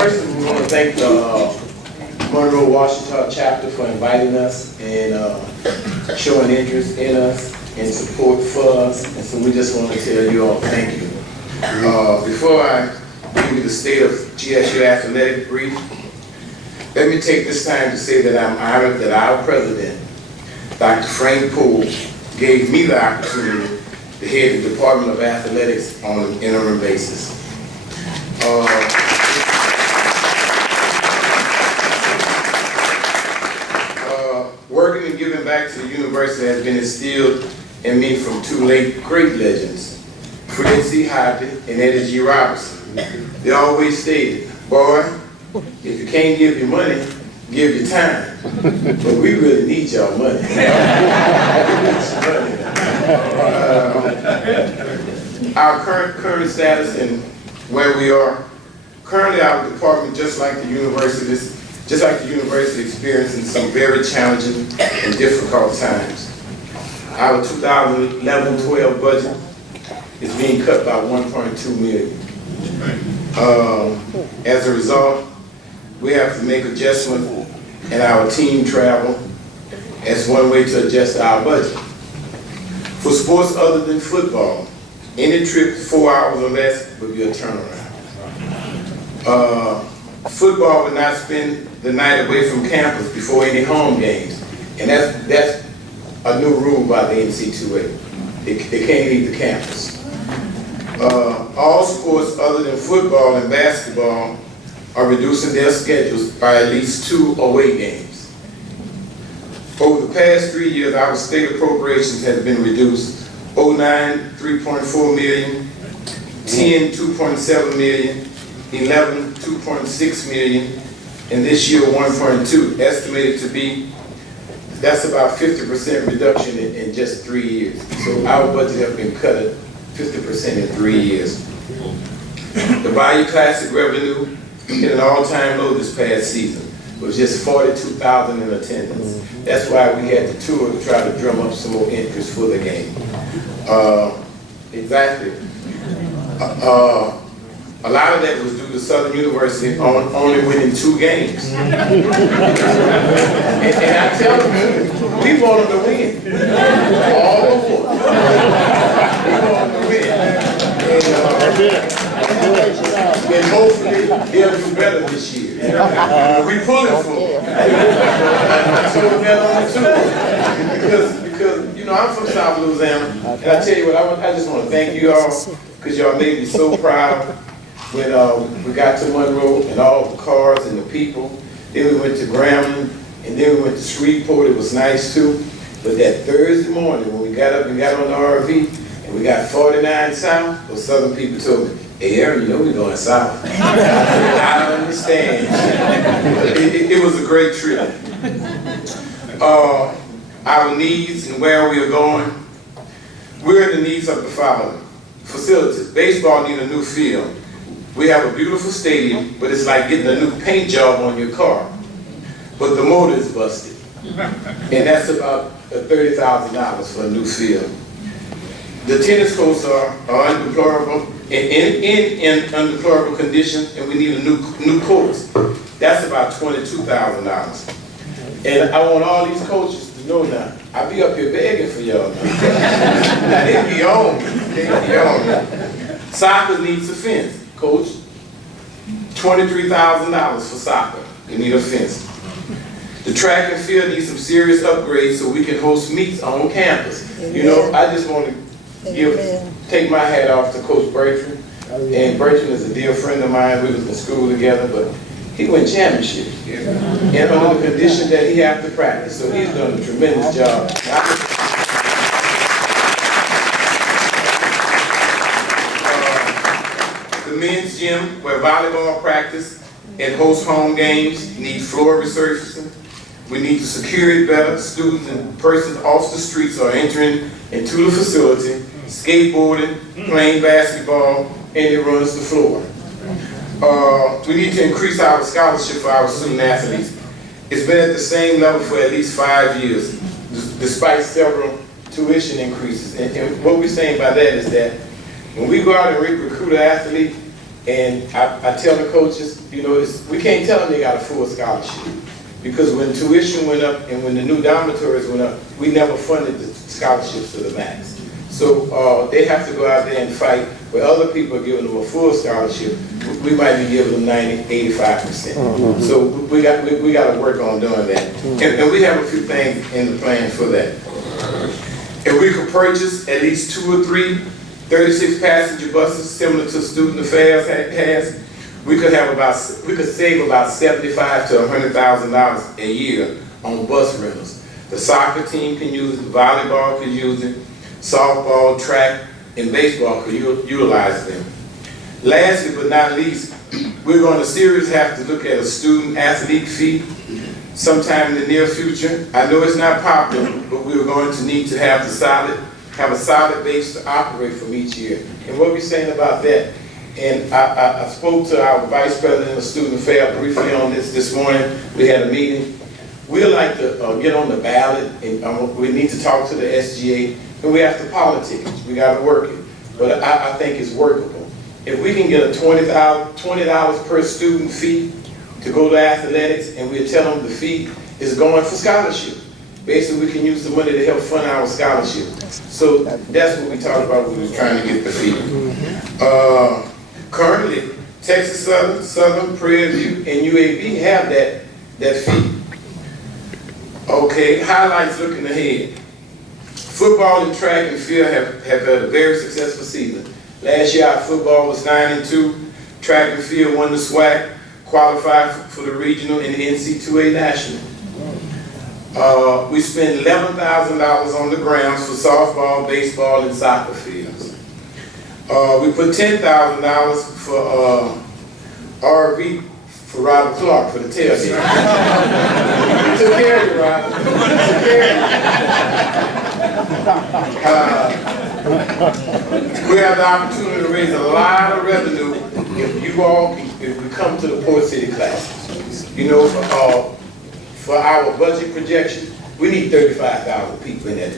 First, we want to thank the Monroe Ouachita Chapter for inviting us and showing interest in us and support for us. And so we just want to tell you all thank you. Before I give you the state of GSU Athletics brief, let me take this time to say that I'm honored that our president, Dr. Frank Poole, gave me the opportunity to head the Department of Athletics on an interim basis. Working and giving back to the university has been instilled in me from two late great legends, Fred C. Hoppy and Eddie G. Robertson. They always stated, boy, if you can't give your money, give your time. But we really need y'all money. Our current status and where we are. Currently, our department, just like the university, experiencing some very challenging and difficult times. Our 2011-12 budget is being cut by $1.2 million. As a result, we have to make adjustments in our team travel as one way to adjust our budget. For sports other than football, any trip 4 hours or less would be a turnaround. Football would not spend the night away from campus before any home games, and that's a new rule by the NC2A. They can't leave the campus. All sports other than football and basketball are reducing their schedules by at least 2 away games. Over the past 3 years, our state appropriations have been reduced. 09, $3.4 million, 10, $2.7 million, 11, $2.6 million, and this year 1.2, estimated to be, that's about 50% reduction in just 3 years. So our budget has been cut 50% in 3 years. The Bayou Classic revenue hit an all-time low this past season. It was just 42,000 in attendance. That's why we had to tour to try to drum up some more interest for the game. Exactly. A lot of that was due to Southern University only winning 2 games. And I tell them, we want them to win. All over. We want them to win. And hopefully they'll do better this year. We pulling for them. So we got on the tour. Because you know, I'm from South Louisiana, and I tell you what, I just want to thank you all because y'all made me so proud when we got to Monroe and all the cars and the people. Then we went to Grambling, and then we went to Shreveport. It was nice too. But that Thursday morning when we got up and got on the RV and we got 49 south, those Southern people told me, hey Aaron, you know we're going south. I don't understand. It was a great trip. Our needs and where we are going, we're in the needs of the following. Facilities. Baseball needs a new field. We have a beautiful stadium, but it's like getting a new paint job on your car. But the motor is busted. And that's about $30,000 for a new field. The tennis courts are undeplorable, in undeplorable condition, and we need a new courts. That's about $22,000. And I want all these coaches to know now, I be up here begging for y'all now. Now they be on. Soccer needs a fence. Coach, $23,000 for soccer. You need a fence. The track and field needs some serious upgrades so we can host meets on campus. You know, I just want to take my hat off to Coach Bertrand. And Bertrand is a dear friend of mine. We was in school together, but he won championships. And under the condition that he have to practice. So he's done a tremendous job. The men's gym, where volleyball practice and host home games, need floor resurfacing. We need to secure it better. Students and persons off the streets are entering into the facility, skateboarding, playing basketball, and it runs the floor. We need to increase our scholarship for our student athletes. It's been at the same level for at least 5 years, despite several tuition increases. And what we're saying by that is that when we go out and recruit an athlete, And I tell the coaches, you know, we can't tell them they got a full scholarship. Because when tuition went up and when the new dormitories went up, we never funded the scholarships to the max. So they have to go out there and fight where other people are giving them a full scholarship. We might be giving them 90, 85%. So we got to work on doing that. And we have a few things in the plan for that. If we could purchase at least 2 or 3 36 passenger buses similar to Student Affairs has, we could save about $75,000 to $100,000 a year on bus rentals. The soccer team can use it, volleyball could use it, softball, track, and baseball could utilize them. Lastly but not least, we're going to seriously have to look at a student athlete fee sometime in the near future. I know it's not popular, but we're going to need to have a solid base to operate from each year. And what we're saying about that, and I spoke to our Vice President of Student Affairs briefly on this morning. We had a meeting. We'd like to get on the ballot, and we need to talk to the SGA, and we have to politic it. We got to work it. But I think it's workable. If we can get a $20 per student fee to go to athletics, and we tell them the fee is going for scholarship. Basically, we can use the money to help fund our scholarship. So that's what we talked about when we was trying to get the fee. Currently, Texas Southern, Prairie View, and UAB have that fee. Okay, highlights looking ahead. Football and track and field have had a very successful season. Last year, our football was 9-2. Track and field won the SWAC, qualified for the regional and the NC2A national. We spent $11,000 on the grounds for softball, baseball, and soccer fields. We put $10,000 for RV for Robert Clark for the tailgate. Took care of you, Robert. Took care of you. We have the opportunity to raise a lot of revenue if we come to the Port City classes. You know, for our budget projection, we need 35,000 people in there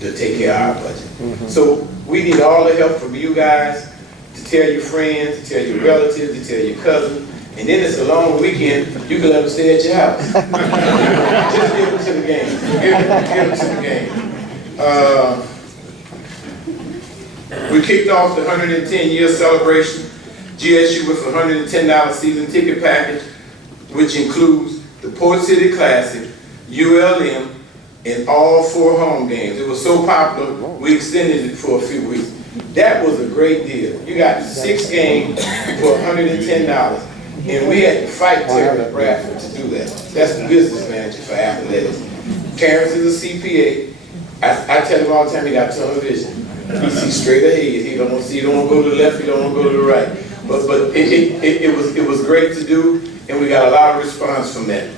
to take care of our budget. So we need all the help from you guys to tell your friends, to tell your relatives, to tell your cousins. And then it's a long weekend, you can let them stay at your house. Just give them to the game. Give them to the game. We kicked off the 110-year celebration, GSU with a $110 season ticket package, which includes the Port City Classic, ULM, and all 4 home games. It was so popular, we extended it for a few weeks. That was a great deal. You got 6 games for $110. And we had to fight Terry Bradford to do that. That's the business manager for athletics. Terrence is a CPA. I tell him all the time he got tunnel vision. He sees straight ahead. He don't want to go to the left, he don't want to go to the right. But it was great to do, and we got a lot of response from that.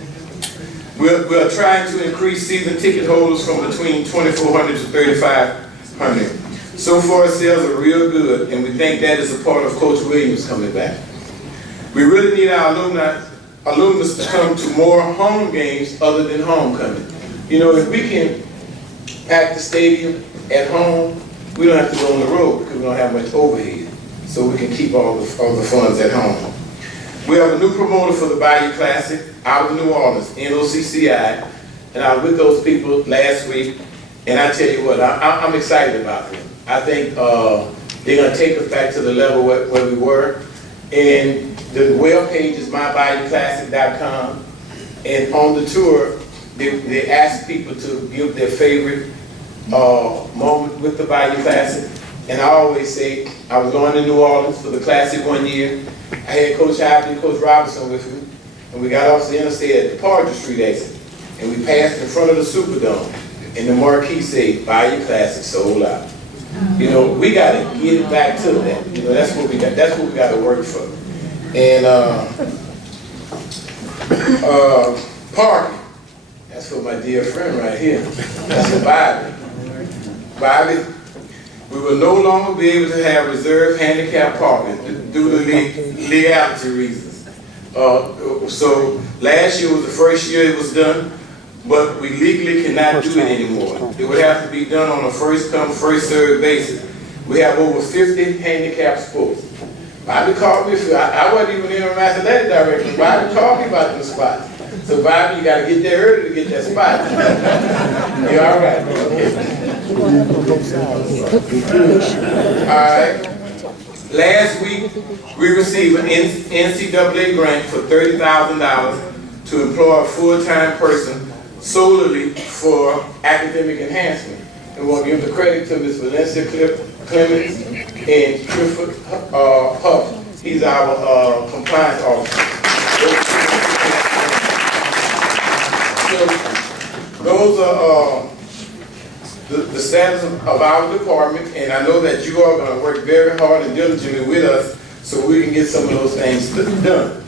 We're trying to increase season ticket holders from between 2,400 to 3,500. So far, sales are real good, and we think that is a part of Coach Williams coming back. We really need our alumni to come to more home games other than homecoming. You know, if we can pack the stadium at home, we don't have to go on the road because we don't have much overhead. So we can keep all the funds at home. We have a new promoter for the Bayou Classic out of New Orleans, NOCCI, and I was with those people last week, and I tell you what, I'm excited about them. I think they're going to take us back to the level where we were. And the web page is mybayouclassic.com, and on the tour, they ask people to give their favorite moment with the Bayou Classic. And I always say, I was going to New Orleans for the Classic one year. I had Coach Ivy and Coach Robinson with me, and we got off the interstate at the Parker Street exit, and we passed in front of the Superdome, and the marquee said, Bayou Classic sold out. You know, we got to get back to that. You know, that's what we got to work for. And parking. That's for my dear friend right here. That's for Bobby. Bobby, we will no longer be able to have reserved handicap parking due to legality reasons. So last year was the first year it was done, but we legally cannot do it anymore. It would have to be done on a first come, first served basis. We have over 50 handicap spots. Bobby called me, I wasn't even interim athletic director, Bobby called me about the spot. So Bobby, you gotta get there early to get that spot. You all right? Okay. All right. Last week, we received an NCAA grant for $30,000 to employ a full-time person solely for academic enhancement. And we'll give the credit to Ms. Valencia Clemens and Clifford Huff. He's our compliance officer. So those are the status of our department, and I know that you are going to work very hard and diligently with us so we can get some of those things done.